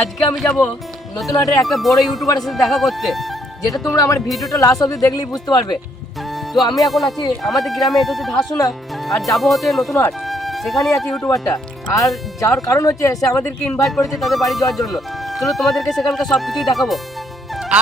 আজকে আমি যাব নতুন হাটের একটা বড় ইউটিউবারের সাথে দেখা করতে, যেটা তোমরা আমার ভিডিওটা লাস্ট অবধি দেখলেই বুঝতে পারবে। তো আমি এখন আছি আমাদের গ্রামে, এটা হচ্ছে ধাসুনা আর যাব হচ্ছে নতুন হাট। সেখানেই আছে ইউটিউবারটা আর যাওয়ার কারণ হচ্ছে, সে আমাদেরকে ইনভাইট করেছে তাদের বাড়ি যাওয়ার জন্য। চলো তোমাদেরকে সেখানকার সব কিছুই দেখাবো।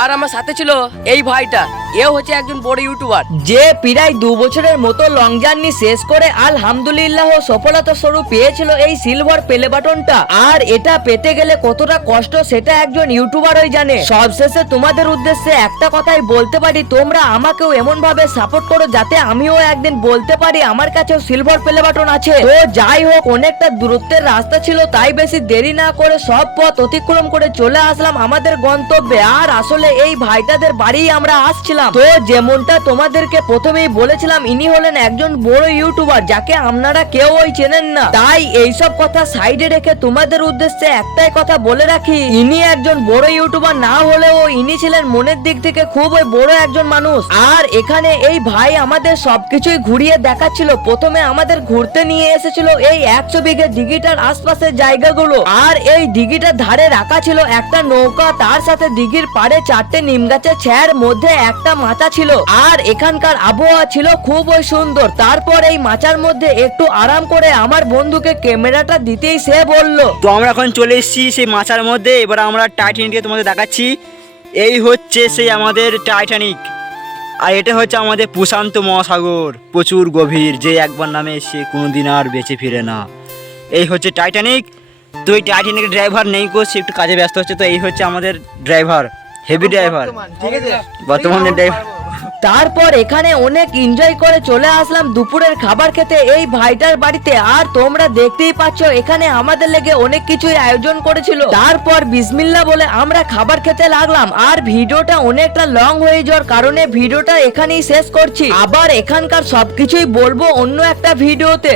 আর আমার সাথে ছিল এই ভাইটা। এও হচ্ছে একজন বড় ইউটিউবার। যে প্রায় দু বছরের মতো লং জার্নি শেষ করে আলহামদুলিল্লাহ সফলতা স্বরূপ পেয়েছিল এই সিলভার পেলে বাটনটা আর এটা পেতে গেলে কতটা কষ্ট সেটা একজন ইউটিউবারই জানে। সবশেষে তোমাদের উদ্দেশ্যে একটা কথাই বলতে পারি, তোমরা আমাকেও এমন ভাবে সাপোর্ট করো যাতে আমিও একদিন বলতে পারি আমার কাছেও সিলভার প্লে বাটন আছে। তো যাই হোক, অনেকটা দূরত্বের রাস্তা ছিল, তাই বেশি দেরি না করে সব পথ অতিক্রম করে চলে আসলাম আমাদের গন্তব্যে। আর আসলে এই ভাইটাদের বাড়ি আমরা আসছিলাম। তো যেমনটা তোমাদেরকে প্রথমেই বলেছিলাম, ইনি হলেন একজন বড় ইউটিউবার যাকে আপনারা কেউ ওই চেনেন না। তাই এইসব কথা সাইডে রেখে তোমাদের উদ্দেশ্যে একটাই কথা বলে রাখি, ইনি একজন বড় ইউটিউবার না হলেও ইনি ছিলেন মনের দিক থেকে খুবই বড় একজন মানুষ। আর এখানে এই ভাই আমাদের সবকিছুই ঘুরিয়ে দেখাচ্ছিল। প্রথমে আমাদের ঘুরতে নিয়ে এসেছিল এই একশো বিঘে দিঘিটার আশপাশের জায়গাগুলো। আর এই দিঘিটার ধারে রাখা ছিল একটা নৌকা, তার সাথে দিঘির পাড়ে চারটে নিম গাছের ছ্যার, মধ্যে একটা মাচা ছিল। আর এখানকার আবহাওয়া ছিল খুবই সুন্দর। তারপর এই মাচার মধ্যে একটু আরাম করে আমার বন্ধুকে ক্যামেরাটা দিতেই সে বলল, তো আমরা এখন চলে এসেছি সেই মাচার মধ্যে। এবার আমরা টাইটানিককে তোমাদের দেখাচ্ছি। এই হচ্ছে সেই আমাদের টাইটানিক আর এটা হচ্ছে আমাদের প্রশান্ত মহাসাগর। প্রচুর গভীর, যে একবার নামে সে কোনোদিন আর বেঁচে ফিরে না। এই হচ্ছে টাইটানিক তো এই টাইটানিকের ড্রাইভার নেই কো সে একটু কাজে ব্যস্ত হচ্ছে, তো এই হচ্ছে আমাদের ড্রাইভার হেভি ড্রাইভার ঠিক আছে? বর্তমানে ড্রাইভার তারপর এখানে অনেক এনজয় করে চলে আসলাম দুপুরের খাবার খেতে। এই ভাইটার বাড়িতে আর তোমরা দেখতেই পাচ্ছ এখানে আমাদের লেগে অনেক কিছুই আয়োজন করেছিল। তারপর বিসমিল্লা বলে আমরা খাবার খেতে লাগলাম। আর ভিডিওটা অনেকটা লং হয়ে যাওয়ার কারণে ভিডিওটা এখানেই শেষ করছি। আবার এখানকার সবকিছুই বলব অন্য একটা ভিডিওতে।